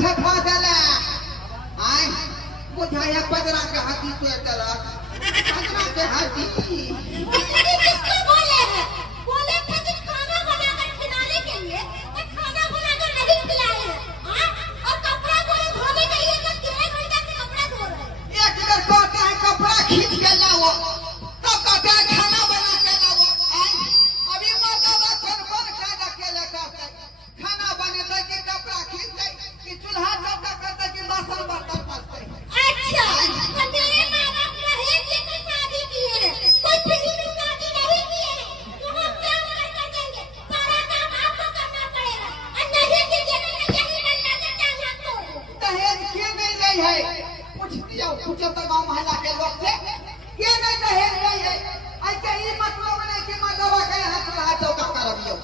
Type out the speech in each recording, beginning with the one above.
ठठा देला आय बुझाया पदरा के हाथी तो चला पदरा के हाथी किसको बोले हैं? बोले थे कि खाना बनाकर खिलाने के लिए, और खाना बनाकर नहीं खिलाए हैं। हाँ? और कपड़ा कोई धोने के लिए तो 3 घंटा से कपड़ा धो रहे हैं। एक बार कहते हैं कपड़ा खींच के लाओ तब कहते हैं खाना बना के लाओ अभी मर्दाना कौन कायदा केले करते खाना बनेते कि कपड़ा खींचते कि चूल्हा चौका करते कि बासन बर्तन पसते अच्छा, तो मेरे माँ बाप दहेज लेकर शादी किए हैं, कोई फ्री में शादी नहीं किए हैं। तो हम क्या कर देंगे? सारा काम आपको करना पड़ेगा, और नहीं कीजिएगा तो यही डंडा से टांग हाथ तोड़ दो। दहेज के नहीं ले है पूछ दियो पूछो तो गांव मोहल्ला के लोग से के नहीं दहेज ले है आई के ई मतलब नहीं कि मर्दवा के हाथ चूल्हा चौका करबियो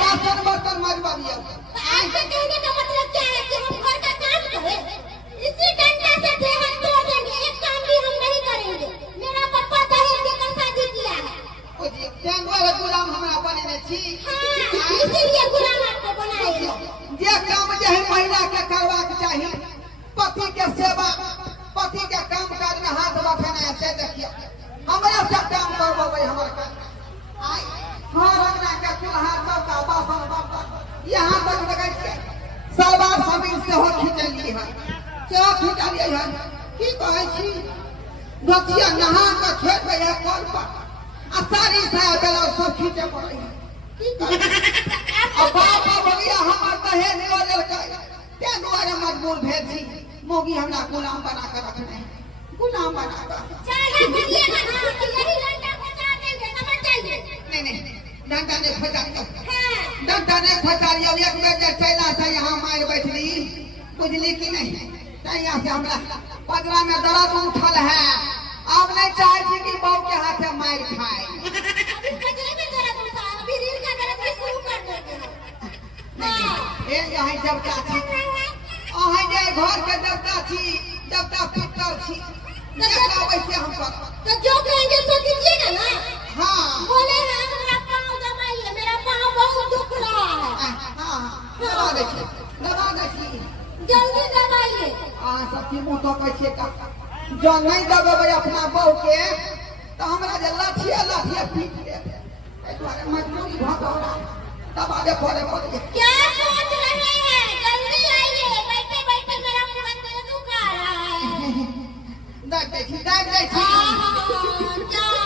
बासन बर्तन मजबबियो तो आपके कहने का मतलब क्या है कि हम घर का काम करें? इसी डंडा से देह तोड़ देंगे, एक काम भी हम नहीं करेंगे। मेरा पापा दहेज लेकर शादी किया है। ओ जी टेंगवा गुलाम हमरा बने छी हाँ, इसीलिए गुलाम आपको बनाए हैं। जे काम जे है महिला के करबाक चाही पति के सेवा पति के काम काज में हाथ बखेना से देखियो हमरा से काम करबे हमर का आई घर अंगना के चूल्हा चौका बासन बर्तन यहाँ तक देखै छियै सलवार समीज से हो खिचलिए है से खिचलिए है की कहै छी गछिया नहा के छोड़ दे है कल पर आ साड़ी साया ब्लाउज सब खींचे पड़े है की कहै अब बाप भैया हमर दहेज ले लेलकै ते दुआरे मजबूर भेल छी मोगी हमरा गुलाम बना कर रखने हैं गुलाम बना कर चाहे करिएगा ना तो यही डंडा बचा देंगे, समझ जाइए। नहीं डंडा ने फजारियो हाँ, डंडा ने फजारियो एक बेर जे चला से यहाँ मार बैठली बुझली कि नहीं तैया से हमरा पगड़ा में दर्द उठल है अब नहीं चाहे छी कि बहू के हाथे मार खाए अभी खजरे में दर्द उठा है, अभी रीढ़ का दर्द भी शुरू कर देते हैं। हाँ, ए यहाँ जबता छी अहाँ जे घर के जबता छी जबता पितर छी जबता वैसे हम कर तो जो कहेंगे सो कीजिएगा ना। हाँ बोले हैं मेरा पाँव दबाइए, मेरा पाँव बहुत दुख रहा है। हाँ दबा दे छी जल्दी दबाइए। अहाँ सबकी मुँह तो कहै छियै का जो नहीं दबेबै अपना बहू के तो हमरा जे लाठिए पीट देत एहि दुआरे मजबूरी भऽ कऽ हमरा दबा दे पड़े क्या सोच रहे हैं? जल्दी आइए, बैठे बैठे मेरा मुंह दुख आ रहा है। दाब दै छी क्या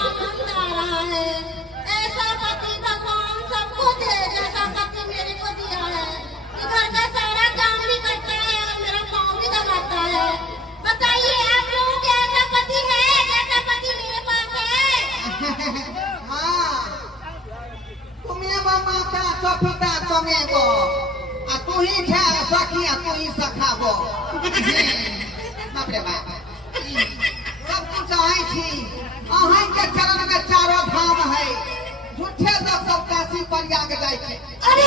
आनंद आ रहा है। ऐसा पति भगवान सबको दे जैसा पति मेरे को दिया है, कि घर का सारा काम भी करता है और मेरा पाँव भी दबाता है। बताइए आप लोगों के ऐसा पति है जैसा पति मेरे पास है? हाँ तुम्हें माता तो पिता तुम्हें गो आ तू ही छे सखी आ तू ही सखाबो बाप रे बाप सब कुछ चाहे छी अहाँ के चरण में चारों धाम है झूठे सब काशी प्रयाग जाए छै अरे